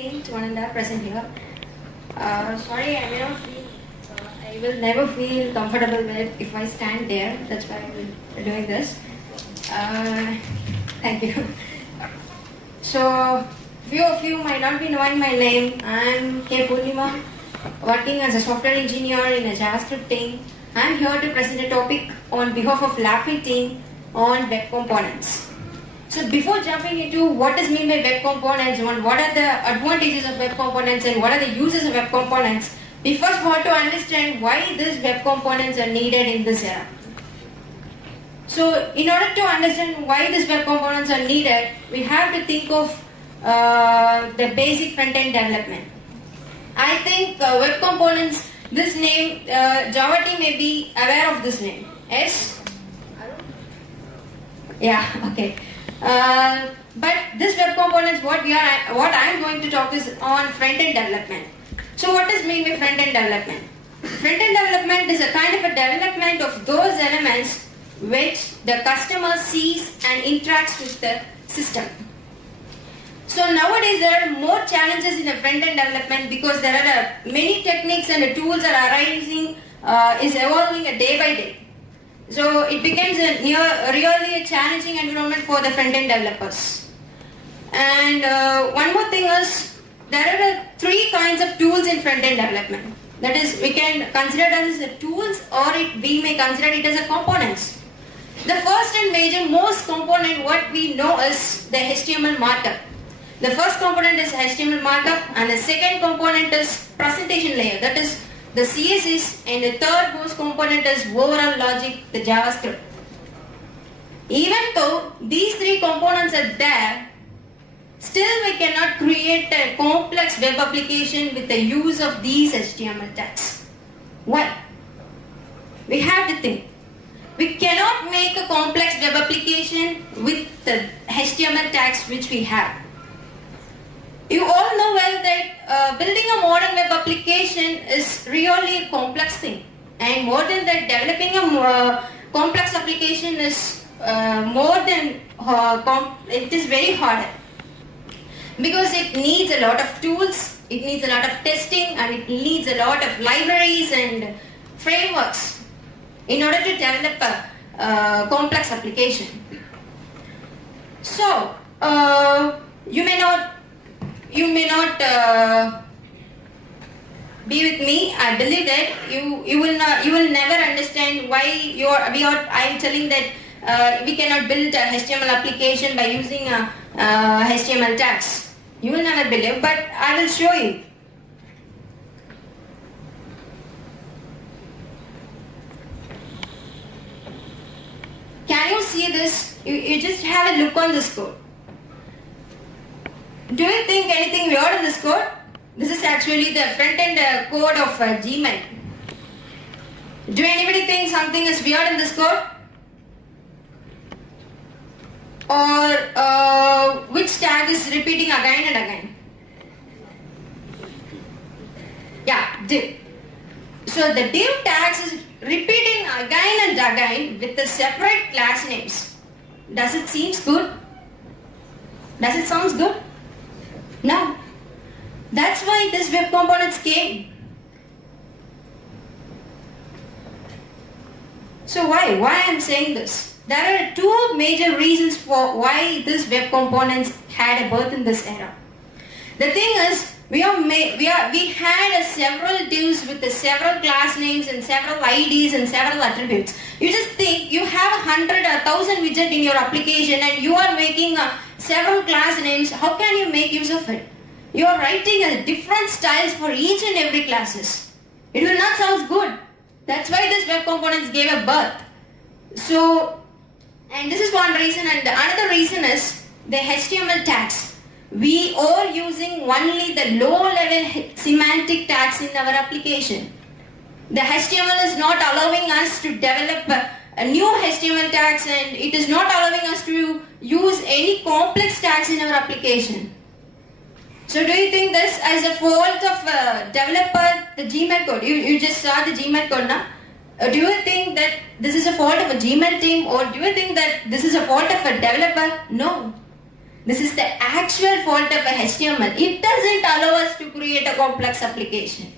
To one and a half present here. Sorry, I may not feel. I will never feel comfortable with it if I stand there. That's why I'm doing this. Thank you. So, few of you might not be knowing my name. I'm Poornima, working as a software engineer in a JavaScript team. I'm here to present a topic on behalf of Lapid team on web components. So before jumping into what is meant by web components and what are the advantages of web components and what are the uses of web components, we first want to understand why these web components are needed in this era. So in order to understand why these web components are needed, we have to think of the basic front-end development. I think web components, this name, Java team may be aware of this name. Yes? Yeah, okay. But this web components, what I'm going to talk is on front-end development. So what is mean by front-end development? Front-end development is a kind of a development of those elements which the customer sees and interacts with the system. So nowadays there are more challenges in the front-end development because there are many techniques and the tools are arising, is evolving day by day. So it becomes really a challenging environment for the front-end developers. And one more thing is, there are three kinds of tools in front-end development. That is, we can consider it as a tools or we may consider it as a components. The first and major most component what we know is the HTML markup. The first component is HTML markup and the second component is presentation layer. That is the CSS, and the third most component is overall logic, the JavaScript. Even though these three components are there, still we cannot create a complex web application with the use of these HTML tags. Why? We have to think. We cannot make a complex web application with the HTML tags which we have. You all know well that building a modern web application is really a complex thing, and more than that, developing a complex application is it is very hard because it needs a lot of tools, it needs a lot of testing, and it needs a lot of libraries and frameworks in order to develop a complex application. So you may not be with me. I believe that you will never understand why I am telling that we cannot build a HTML application by using HTML tags. You will never believe, but I will show you. Can you see this? You just have a look on this code. Do you think anything weird in this code? This is actually the front-end code of Gmail. Do anybody think something is weird in this code? Or which tag is repeating again and again? Yeah, div. So the div tags is repeating again and again with the separate class names. Does it seem good? Does it sound good? No. That's why this web components came. So why I am saying this? There are two major reasons for why this web components had a birth in this era. The thing is, we had several divs with the several class names and several IDs and several attributes. You just think you have 100 or 1000 widget in your application and you are making several class names. How can you make use of it? You are writing different styles for each and every classes. It will not sound good. That's why this web components gave a birth. So, and this is one reason, and the another reason is the HTML tags. We are using only the low-level semantic tags in our application. The HTML is not allowing us to develop a new HTML tags, and it is not allowing us to use any complex tags in our application. So do you think this as a fault of developer, the Gmail code? You just saw the Gmail code now. Do you think that this is a fault of a Gmail team, or do you think that this is a fault of a developer? No. This is the actual fault of a HTML. It doesn't allow us to create a complex application.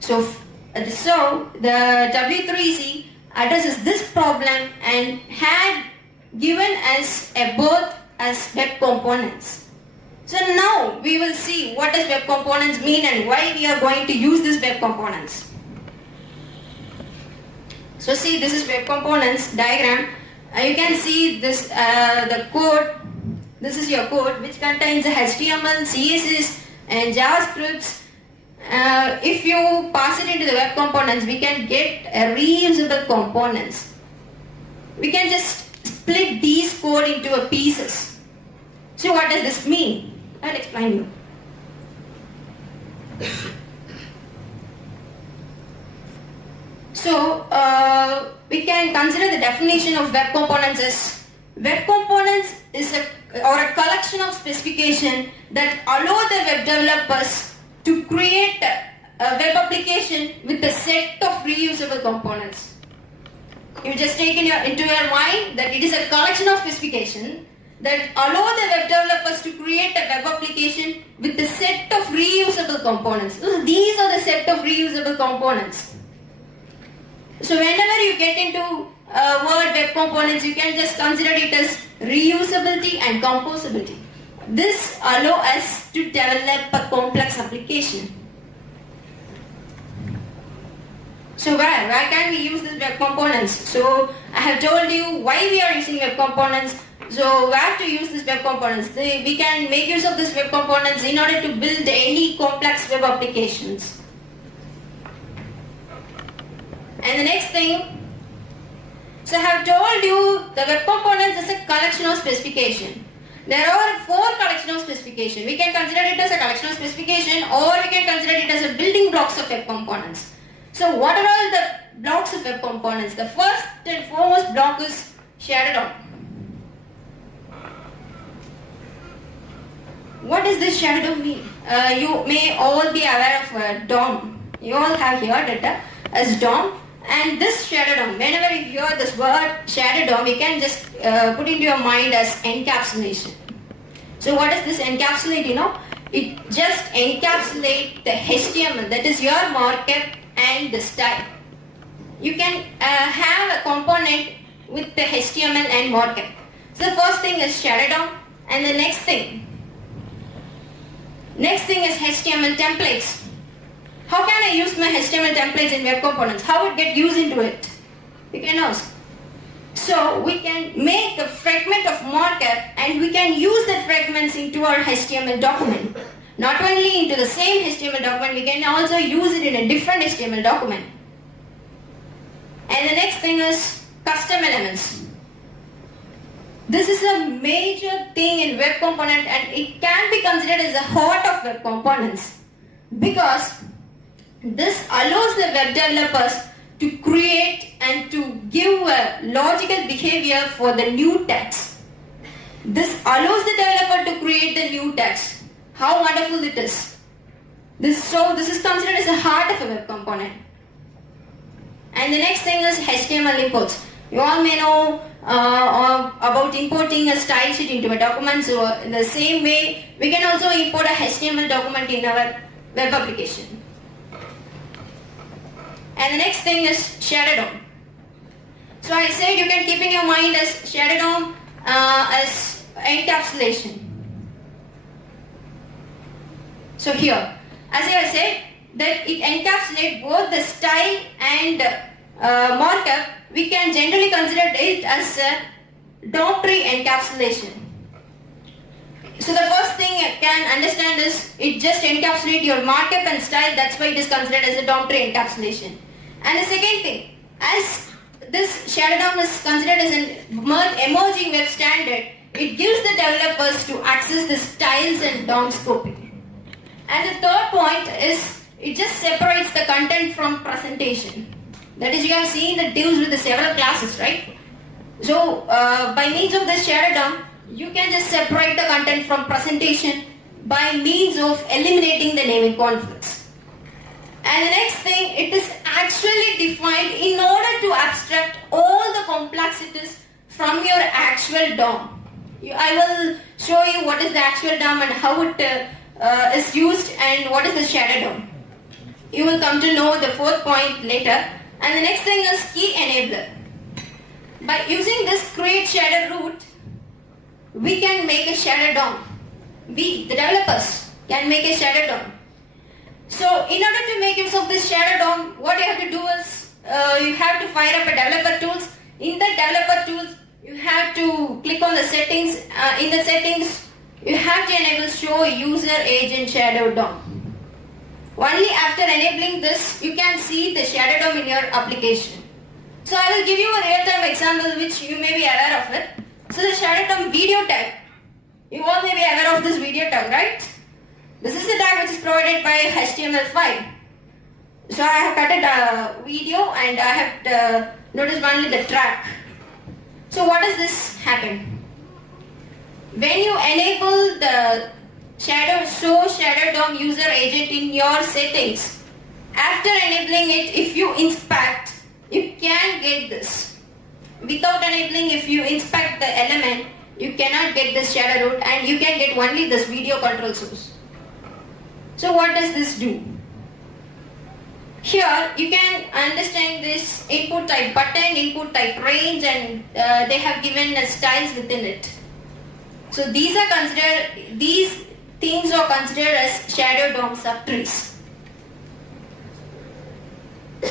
So the W3C addresses this problem and had given us a birth as web components. So now we will see what does web components mean and why we are going to use these web components. So see, this is web components diagram. You can see this the code. This is your code which contains HTML, CSS and JavaScript. If you pass it into the web components, we can get a reusable components. We can just split these code into a pieces. So what does this mean? I'll explain you. So we can consider the definition of web components as web components is a collection of specification that allow the web developers to create a web application with a set of reusable components. You just take into your mind that it is a collection of specification that allow the web developers to create a web application with a set of reusable components. So these are the set of reusable components. So whenever you get into word web components, you can just consider it as reusability and composability. This allows us to develop a complex application. So why can we use these web components? So I have told you why we are using web components. So where to use these web components? We can make use of these web components in order to build any complex web applications. And the next thing, so I have told you the web components is a collection of specification. There are 4 collection of specification. We can consider it as a collection of specification, or we can consider it as a building blocks of web components. So what are all the blocks of web components? The first and foremost block is shared DOM. What does this shared DOM mean? You may all be aware of DOM. You all have heard it as DOM. And this shared DOM, whenever you hear this word shared DOM, you can just put into your mind as encapsulation. So what is this encapsulate? It just encapsulates the HTML, that is your markup and the style. You can have a component with the HTML and markup. So the first thing is shared DOM, and the next thing is HTML templates. How can I use my HTML templates in web components? How would get used into it? You can ask. So we can make a fragment of markup and we can use that fragments into our HTML document. Not only into the same HTML document, we can also use it in a different HTML document. And the next thing is custom elements. This is a major thing in web component and it can be considered as the heart of web components because this allows the web developers to create and to give a logical behavior for the new text. This allows the developer to create the new text. How wonderful it is. This is considered as the heart of a web component. And the next thing is HTML imports. You all may know about importing a style sheet into a document. So in the same way, we can also import a HTML document in our web application. And the next thing is shared DOM. So I said you can keep in your mind as shared DOM as encapsulation. So here, as I said, that it encapsulates both the style and markup. We can generally consider it as a DOM tree encapsulation. So the first thing you can understand is it just encapsulates your markup and style. That's why it is considered as a DOM tree encapsulation. And the second thing, as this shared DOM is considered as an emerging web standard, it gives the developers to access the styles and DOM scoping. And the third point is it just separates the content from presentation. That is, you have seen the divs with the several classes, right? So by means of this shared DOM, you can just separate the content from presentation by means of eliminating the naming conflicts. And the next thing, it is actually defined in order to abstract all the complexities from your actual DOM. I will show you what is the actual DOM and how it is used and what is the shadow DOM. You will come to know the fourth point later. And the next thing is key enabler. By using this create shadow root, we can make a shadow DOM. We, the developers, can make a shadow DOM. So in order to make use of this shadow DOM, what you have to do is you have to fire up a developer tools. In the developer tools, you have to click on the settings. In the settings, you have to enable show user agent shadow DOM. Only after enabling this, you can see the shadow DOM in your application. So I will give you a real-time example which you may be aware of it. So the shadow DOM video tag. You all may be aware of this video tag, right? This is the tag which is provided by HTML5. So I have cut a video and I have noticed only the track. So what does this happen? When you enable the show shadow DOM user agent in your settings, after enabling it, if you inspect, you can get this. Without enabling, if you inspect the element, you cannot get this shadow root and you can get only this video control source. So what does this do? Here you can understand this input type button, input type range, and they have given styles within it. So these things are considered as shadow DOM subtrees.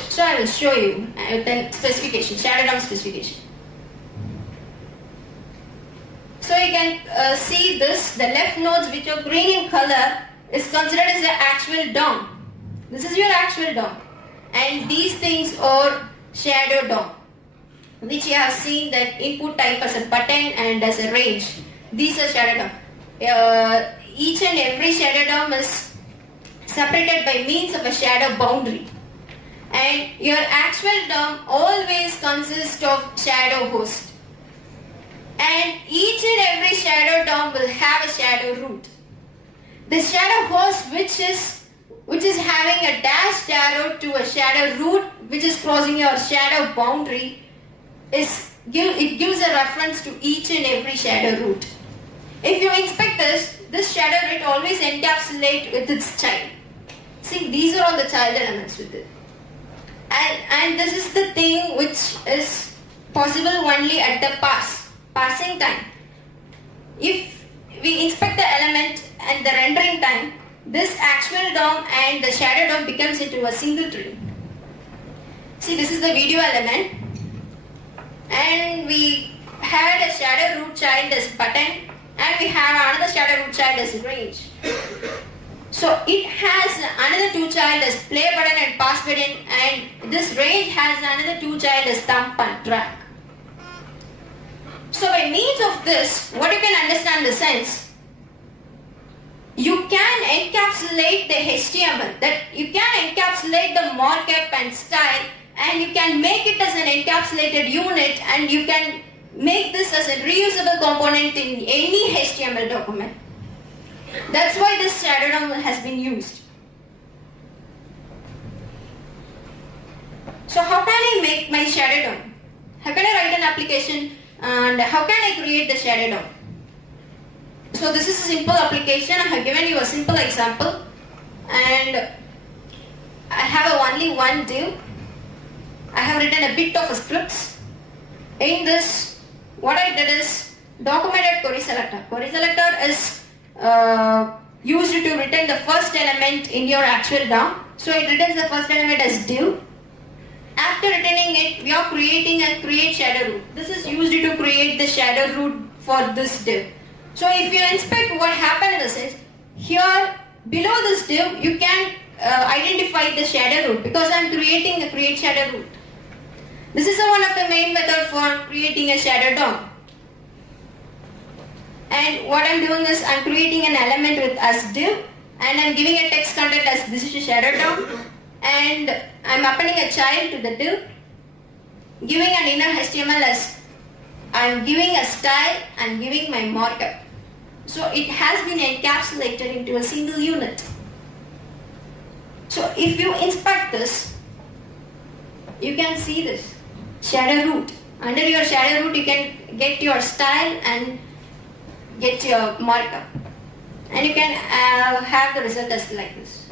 So I will show you the specification, shadow DOM specification. So you can see this, the left nodes which are green in color is considered as the actual DOM. This is your actual DOM. And these things are shadow DOM, which you have seen that input type as a button and as a range. These are shadow DOM. Each and every shadow DOM is separated by means of a shadow boundary. And your actual DOM always consists of shadow host. And each and every shadow DOM will have a shadow root. The shadow host which is having a dashed arrow to a shadow root which is crossing your shadow boundary, it gives a reference to each and every shadow root. If you inspect this shadow root always encapsulates with its child. See, these are all the child elements with it. And this is the thing which is possible only at the passing time. If we inspect the element and the rendering time, this actual DOM and the shadow DOM becomes into a single tree. See, this is the video element, and we had a shadow root child as button, and we have another shadow root child as range. So it has another two child as play button and pause button, and this range has another two child as thumb and track. So by means of this, what you can understand the sense, you can encapsulate the HTML, that you can encapsulate the markup and style, and you can make it as an encapsulated unit, and you can make this as a reusable component in any HTML document. That's why this shadow DOM has been used. So how can I make my shadow DOM? How can I write an application and how can I create the shadow DOM? So this is a simple application. I have given you a simple example, and I have only one div. I have written a bit of a scripts. In this, what I did is documented query selector. Query selector is used to return the first element in your actual DOM. So it returns the first element as div. After returning it, we are creating a create shadow root. This is used to create the shadow root for this div. So if you inspect what happened in this is, here below this div, you can identify the shadow root because I am creating a create shadow root. This is one of the main method for creating a shadow DOM. And what I am doing is I am creating an element with as div, and I am giving a text content as this is a shadow DOM, and I am appending a child to the div, giving an inner HTML as I am giving a style and giving my markup. So it has been encapsulated into a single unit. So if you inspect this, you can see this shadow root. Under your shadow root, you can get your style and get your markup, and you can have the result as like this.